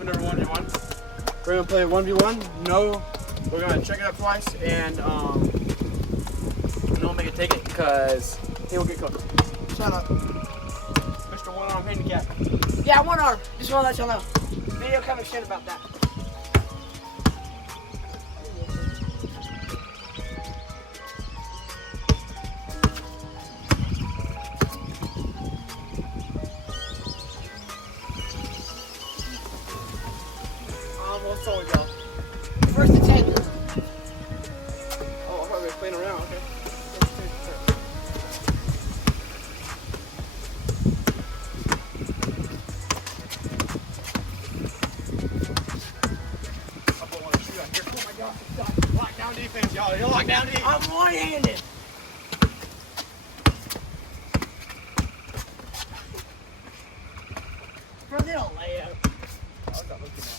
weapon number 1v1. We're gonna play 1v1. No, we're gonna check it up twice and don't make it take it because he will get cooked. Shut up. Mr. One Arm Handicap. Yeah, one arm. Just want to let y'all know. Video coming soon about that. Almost told y'all. First to 10. Oh, I thought we were playing around. Okay. Lockdown defense, y'all. You're lockdown defense. I'm one-handed. Bro, they don't lay out. I was not looking at it.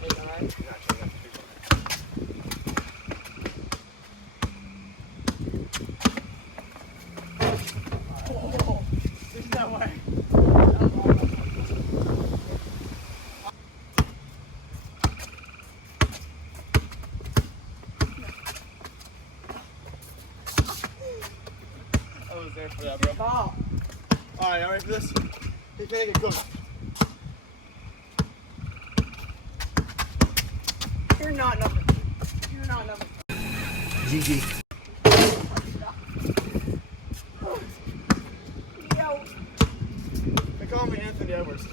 Hey, alright? Oh, there's no way. I was there for that, bro. Oh. Alright, y'all ready for this? He's gonna get cooked. You're not number 2. You're not number 2. GG. Yo. They call me Anthony Edwards.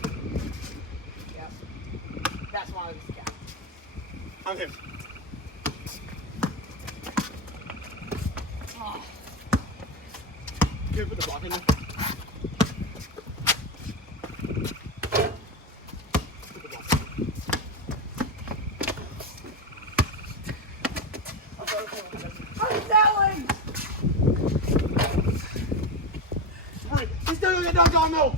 Yes. That's why I was the guy. I'm him. Oh. Can you put the block in there? Put the block in there. I'm selling! He's still gonna get dunked on though!